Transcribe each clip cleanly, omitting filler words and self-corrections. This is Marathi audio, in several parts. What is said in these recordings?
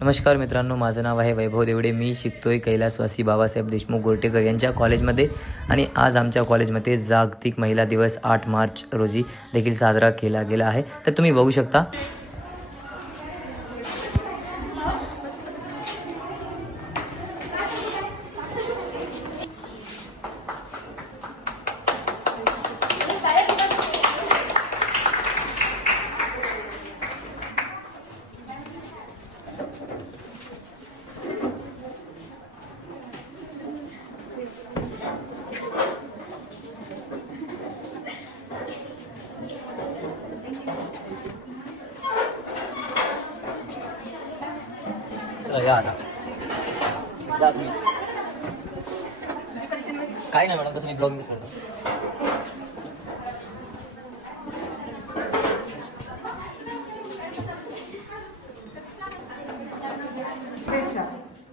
नमस्कार मित्रांनो, माझं नाव आहे वैभव देवडे. मी शिकतोय कैलासवासी बाबासाहेब देशमुख गोरटेकर यांच्या कॉलेजमध्ये आणि आज आमच्या कॉलेजमध्ये जागतिक महिला दिवस 8 मार्च रोजी देखील साजरा केला गेला आहे. तर तुम्ही बघू शकता काय नाही मॅडम, तसं मी ब्लॉगिंग करतो.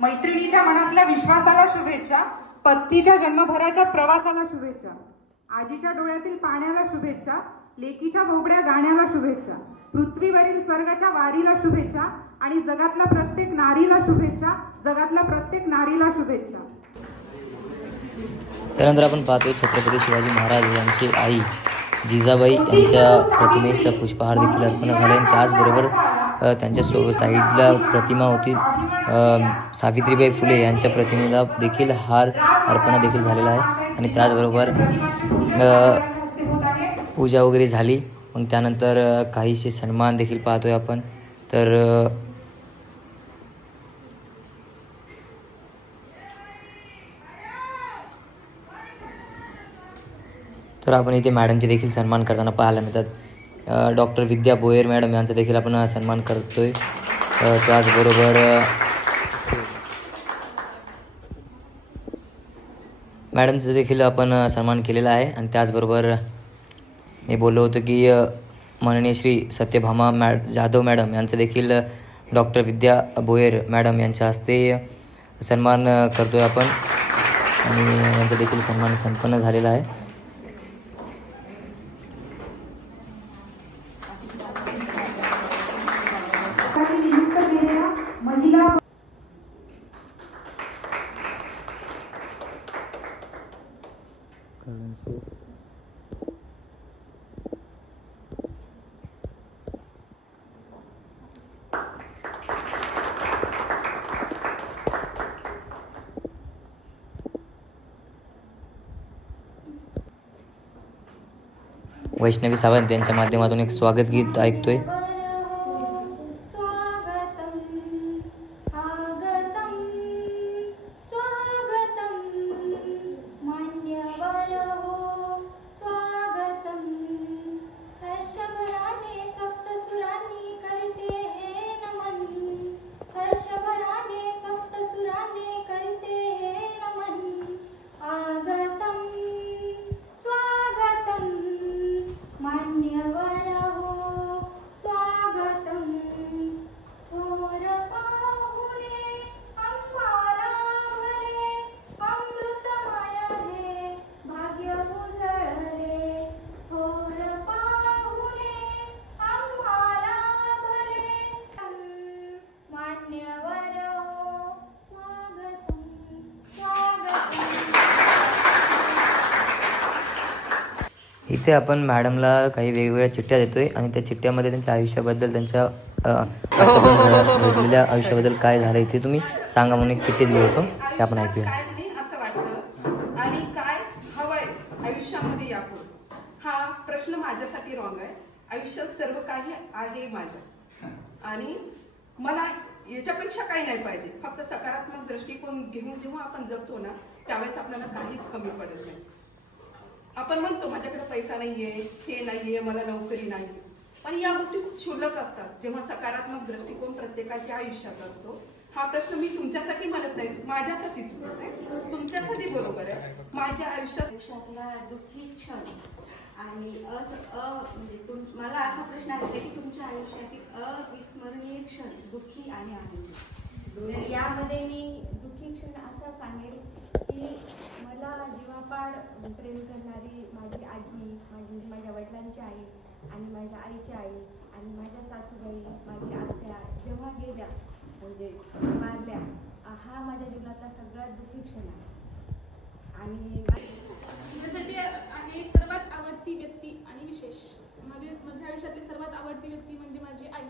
मैत्रिणीच्या मनातल्या विश्वासाला शुभेच्छा, पत्नीच्या जन्मभराच्या प्रवासाला शुभेच्छा, आजीच्या डोळ्यातील पाण्याला शुभेच्छा, लेकीच्या बोबड्या गाण्याला शुभेच्छा, पृथ्वीवरील स्वर्गाच्या वारीला शुभेच्छा आणि जगातल्या प्रत्येक नारीला शुभेच्छा, जगातल्या प्रत्येक नारीला शुभेच्छा. त्यानंतर आपण पाहतोय छत्रपती शिवाजी महाराज यांची आई जिजाबाई यांच्या प्रतिमेस पुष्पहार देखील अर्पण झाले. आणि त्याचबरोबर त्यांच्या साईडला प्रतिमा होती सावित्रीबाई फुले यांच्या प्रतिमेला देखील हार अर्पण देखील झालेला आहे. आणि त्याचबरोबर पूजा वगैरे झाली. मग त्यानंतर काहीसे सन्मान देखील पाहतोय आपण. तर आपण इथे मॅडमचे देखील सन्मान करताना पाहायला मिळतात. डॉक्टर विद्या बोयर मॅडम यांचा देखील आपण सन्मान करतोय. त्याचबरोबर मॅडमचं देखील आपण सन्मान केलेला आहे. आणि त्याचबरोबर मी बोललो होतो की माननीय श्री सत्यभामा जाधव मॅडम यांचं देखील डॉक्टर विद्या बोयर मॅडम यांच्या हस्ते सन्मान करतोय आपण. आणि यांचा देखील सन्मान संपन्न झालेला आहे. वैष्णवी सावंत यांच्या माध्यमातून एक स्वागत गीत ऐकतोय. इथे आपण मॅडमला काही वेगवेगळ्या चिठ्ठ्या देतोय आणि त्या चिठ्ठ्यामध्ये त्यांच्या आयुष्याबद्दल, त्यांच्या घडलेल्या आयुष्याबद्दल काय झालं ते तुम्ही सांगा म्हणून एक चिठ्ठी दिली होतो, ते आपण ऐकूया. असं वाटतं आणि काय हवंय आयुष्यामध्ये यापुढे, हा प्रश्न माझ्यासाठी रॉंग आहे. आयुष्यात सर्व काही आहे माझ्या आणि मला याच्यापेक्षा काही नाही पाहिजे. फक्त सकारात्मक दृष्टिकोन घेऊन जेव्हा आपण जगतो ना, त्यावेळेस आपल्याला काहीच कमी पडत नाही. आपण म्हणतो माझ्याकडे पैसा नाहीये, हे नाहीये, मला नोकरी नाही, पण या गोष्टी खूप क्षुल्लक असतात जेव्हा सकारात्मक दृष्टिकोन प्रत्येकाच्या आयुष्यात असतो. हा प्रश्न मी तुमच्यासाठी म्हणत नाही, माझ्यासाठीच म्हणत आहे. तुमच्यासाठी बरोबर आहे. माझ्या आयुष्यातला दुःखी क्षण आणि म्हणजे मला असा प्रश्न आला की तुमच्या आयुष्यातील अविस्मरणीय क्षण दुःखी आणि आनंदी. यामध्ये मी दुःखी क्षण असा सांगेल की मला जीवापाड प्रेम करणारी माझी आजी, माझ्या वडिलांची आई आणि माझ्या आईची आई आणि माझ्या सासूबाई, माझी आत्या जेव्हा गेल्या म्हणजे मारल्या, हा माझ्या जीवनातला सगळ्यात दुःखी क्षण आहे. आणि माझ्यासाठी आहे सर्वात आवडती व्यक्ती आणि विशेष माझ्या आयुष्यातली सर्वात आवडती व्यक्ती म्हणजे माझी आई.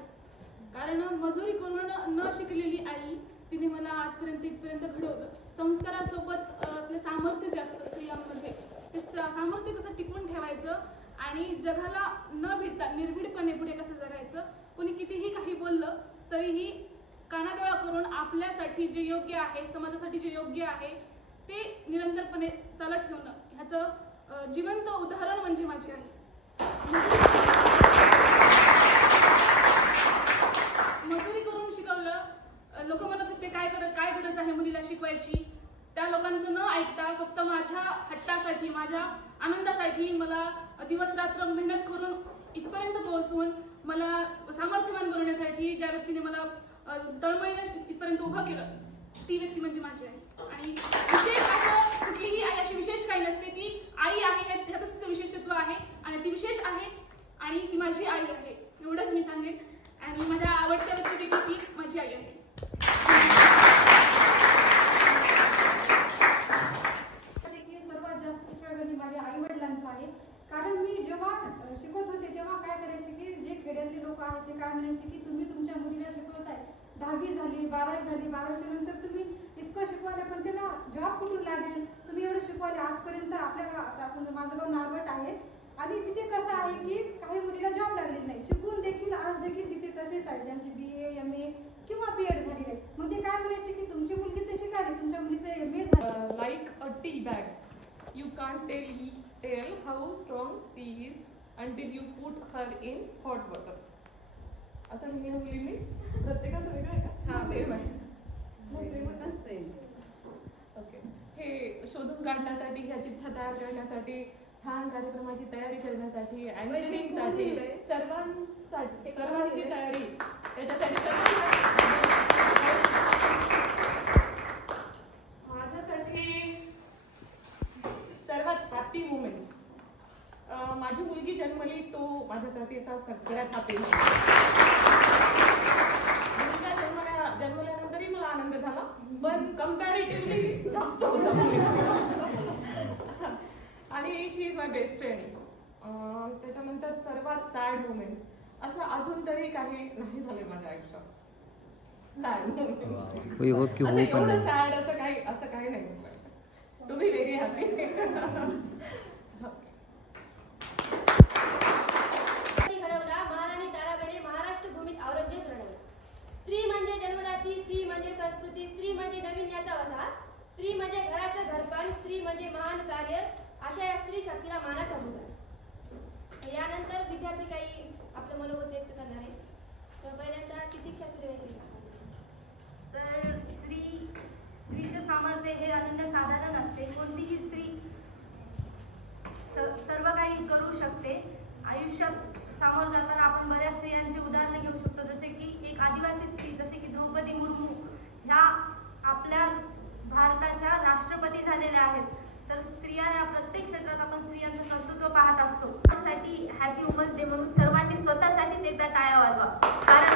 कारण मजुरी करून न शिकलेली आई तिने मला आजपर्यंत इथपर्यंत घडवलं. संस्कारासोबत आपलं सामर्थ्य जे असतं स्त्रियांमध्ये, ते सामर्थ्य कसं टिकवून ठेवायचं आणि जगाला न भिडता निर्भीडपणे पुढे कसं जगायचं. कोणी कितीही काही बोललं तरीही कानाडोळा करून आपल्यासाठी जे योग्य आहे, समाजासाठी जे योग्य आहे ते निरंतरपणे चालत ठेवणं, ह्याचं जिवंत उदाहरण म्हणजे माझी आई. मजुरी करून शिकवलं. लोक म्हणत होते काय गरज आहे मुलीला शिकवायची. त्या लोकांचं न ऐकता फक्त माझ्या हट्टासाठी, माझ्या आनंदासाठी मला दिवस रात्र मेहनत करून इथपर्यंत पोहोचून मला सामर्थ्यवान बनवण्यासाठी ज्या व्यक्तीने मला तळमळीने इथपर्यंत उभं केलं, ती व्यक्ती म्हणजे माझी आई. आणि विशेष असं कुठलीही आई अशी विशेष काही नसते, ती आई आहे ह्यातच विशेषत्व आहे आणि ती विशेष आहे आणि ती माझी आई आहे, एवढंच मी सांगेन. आणि माझ्या आवडत्या व्यक्तीपैकी ती माझी आई आहे. सर्वात जास्त स्ट्रगल माझ्या आई वडिलांचा आहे. कारण मी जेव्हा शिकवत होते तेव्हा काय करायचे की जे खेड्यातले लोक आहेत ते काय म्हणायचे की तुम्ही तुमच्या मुलीला शिकवताय, 10वी झाली, 12वी झाली, 12वीच्या नंतर तुम्ही इतकं शिकवायला पण त्याला जॉब कुठून लागेल, तुम्ही एवढं शिकवायला. आजपर्यंत आपल्या माझं गाव नारवट आहे आणि तिथे कसं आहे की काही मुलीला जॉब लागलेला नाही, शिकून देखील आज देखील तिथे तसेच आहे ज्यांची BA, MA किंवा BEd झालेली आहे. मग ते काय म्हणायचे की तुमची मुलगी तर शिकायली, तुमच्या मुलीचं MA झालं. Like a tea bag, you can't tell how strong she is until you put her in hot water. असं मुलींनी प्रत्येकाचं वेगळं आहे का? हां, सेम आहे. सेम. ओके. हे शोधून काढण्यासाठी, ह्या चिठ्ठ्या तयार करण्यासाठी, छान कार्यक्रमाची तयारी करण्यासाठी, अँकरिंगसाठी, सर्वांची तयारी, त्याच्यासाठी माझ्यासाठी सर्वात हॅपी मुमेंट माझी मुलगी जन्मली, तो माझ्यासाठी असा सगळ्यात हॅपी मुलगा जन्मल्यानंतरही मला आनंद झाला, पण कम्पॅरेटिव्हली जास्त होता. आणि शी इज माय बेस्ट फ्रेंड. त्याच्यानंतर सर्वात सॅड मुमेंट असं अजून तरी काही नाही झालं माझ्या आयुष्यात. सॅड एवढं सॅड असं काही नाही. To be very happy. स्त्री म्हणजे जन्मदाती, स्त्री म्हणजे संस्कृती, स्त्री म्हणजे नवीन्याचा वसाहत, स्त्री म्हणजे घराचं घरपण, स्त्री म्हणजे महान कार्य, अशा या स्त्री शक्तीला मानाचा मुद्दा. यानंतर विद्यार्थी काही आपलं मनोगत व्यक्त करणार आहे. तर पहिल्यांदा तितिक्षा सूर्यवंशी. तर स्त्रीचं सामर्थ्य हे अनन्य साधारण असते. कोणतीही स्त्री सर्व काही करू शकते. आयुष्यात सामोरं जाताना आपण बऱ्याच स्त्रियांची उदाहरणं घेऊ शकतो, जसे की एक आदिवासी स्त्री जसे की द्रौपदी मुर्मू ह्या आपल्या भारताच्या राष्ट्रपती झालेल्या आहेत. तर स्त्रिया ह्या प्रत्येक क्षेत्रात आपण स्त्रियांचं कर्तृत्व पाहत असतो. त्यासाठी हॅपी वुमन्स डे म्हणून सर्वांनी स्वतःसाठीच एकदा टाळ्या वाजवा. कारण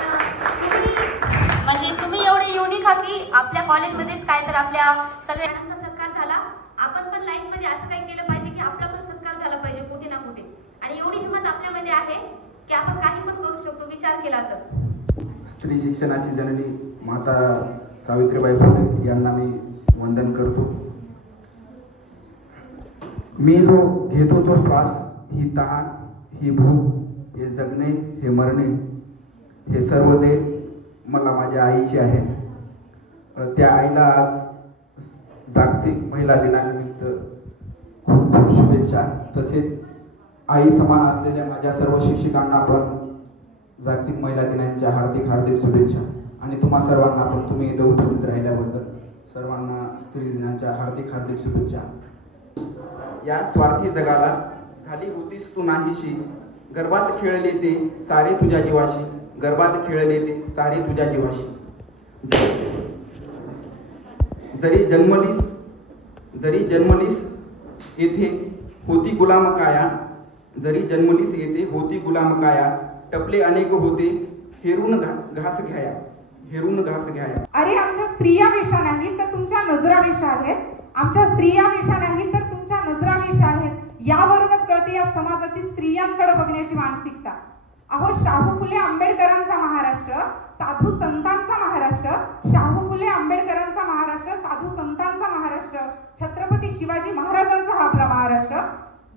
तुम्ही एवढे युनिक आहात की आपल्या कॉलेजमध्येच काय तर आपल्या सगळ्यांचा सत्कार झाला. आपण पण लाईफमध्ये असं काही केलं पाहिजे की आपला पण सत्कार झाला पाहिजे कुठे ना कुठे. आणि एवढी हिंमत आपल्यामध्ये आहे की आपण काही पण करू शकतो विचार केला तर. स्त्री शिक्षणाची जननी माता सावित्रीबाई फुले यांना मी वंदन करतो. मी जो घेतो तो श्वास, ही तहान, ही भूक, हे जगणे, हे मरणे, हे सर्व दे मला माझ्या आईची आहे. त्या आईला आज जागतिक महिला दिनानिमित्त खूप खूप शुभेच्छा. तसेच आई समान असलेल्या माझ्या सर्व शिक्षकांना पण जागतिक महिला दिनाच्या हार्दिक हार्दिक शुभेच्छा. आणि तुम्हा सर्वांना पण तुम्ही इथं उपस्थित राहिल्याबद्दल सर्वांना स्त्री दिनाच्या हार्दिक हार्दिक शुभेच्छा. या स्वार्थी जगाला झाली होतीस तू नाहीशी, गर्भात खेळले ते सारे तुझ्या जीवाशी, गर्भात खेळले ते सारे तुझ्या जीवाशी. जरी जन्मलीस येथे होती गुलाम काया, जरी जन्मलीस येथे होती गुलाम काया, टपले अनेक होते हेरून घास घ्याया, हेरून घास घ्या. अरे आमच्या स्त्रिया वेशा नाहीत तर तुमच्या नजरा वेशा आहेत. आमच्या स्त्रिया वेशा नाहीत तर तुमच्या नजरा वेशा आहेत. यावरूनच कळते या समाजाची स्त्रियांकडे बघण्याची मानसिकता. अहो शाहू फुले आंबेडकरांचा महाराष्ट्र, साधू संतांचा महाराष्ट्र. शाहू फुले आंबेडकरांचा महाराष्ट्र, साधू संतांचा महाराष्ट्र, छत्रपती शिवाजी महाराजांचा हा आपला महाराष्ट्र.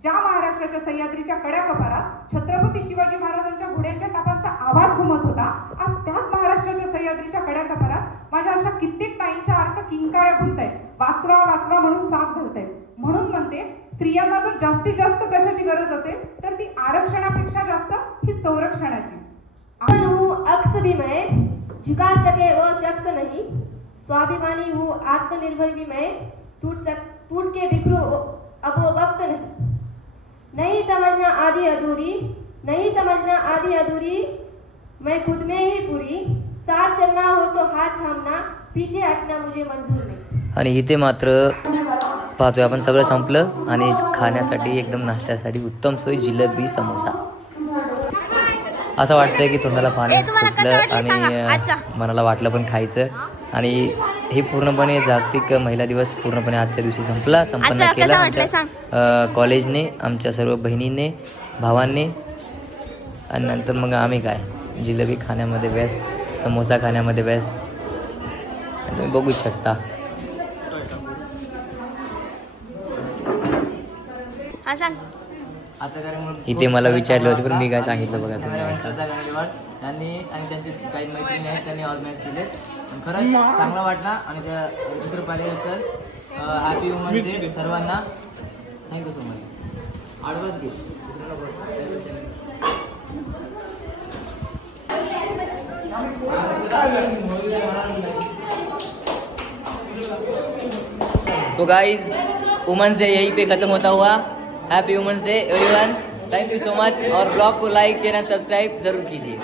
ज्या महाराष्ट्राच्या सह्याद्रीच्या कड्याकपारात छत्रपती शिवाजी महाराजांच्या घोड्यांच्या टापांचा आवाज घुमत होता, आज त्याच महाराष्ट्राच्या सह्याद्रीच्या कड्याकपारात माझ्या अशा कित्येक ताईंच्या अर्थ किंकाळ्या घुमतायत, वाचवा वाचवा म्हणून साथ घालतायत. म्हणून म्हणते, स्त्रियांना जर जास्तीत जास्त कशाची गरज असेल तर ती आरक्षणापेक्षा जास्त ही संरक्षणाची. हूँ अक्स भी मैं, झुका सके वो शख्स नहीं, स्वाभिमानी हूँ आत्मनिर्भर भी मैं, टूट के बिखरू अब वो वक्त नहीं समझना आधी अधूरी, नहीं समझना आधी अधूरी, मैं खुद में ही पूरी, साथ चलना हो तो हात थांबना, पीछे हटना मुझे मंजूर नहीं. आणि इथे मात्र पाहतोय आपण सगळं संपलं आणि खाण्यासाठी एकदम नाश्त्यासाठी उत्तम सोय जिलेबी समोसा. असं वाटतंय की तोंडाला पाणी सुटलं आणि मनाला वाटलं पण खायचं. आणि हे पूर्णपणे जागतिक महिला दिवस पूर्णपणे आजच्या दिवशी संपन्न केला आमच्या कॉलेजने, आमच्या सर्व बहिणींनी, भावांनी. आणि नंतर मग आम्ही काय जिलेबी खाण्यामध्ये व्यस्त, समोसा खाण्यामध्ये व्यस्त. तुम्ही बघू शकता. इथे मला विचारले होते पण मी काय सांगितलं बघा तुम्ही ऐका. त्यांनी आणि त्यांचे काही मैत्रिणी आहेत त्यांनी ऑर्गनाईज केले. खरंच चांगला वाटला. आणि त्या दुसरं पाहिलं तर हॅपी वुमन्स डे सर्वांना. Thank you so much. ॲडव्हान्स घे. तो गाइज वुमेंस डे यहीं पे खत्म होता हुआ. Happy women's day everyone. Thank you so much. और ब्लॉग को लाइक शेयर एंड सब्सक्राइब जरूर कीजिए.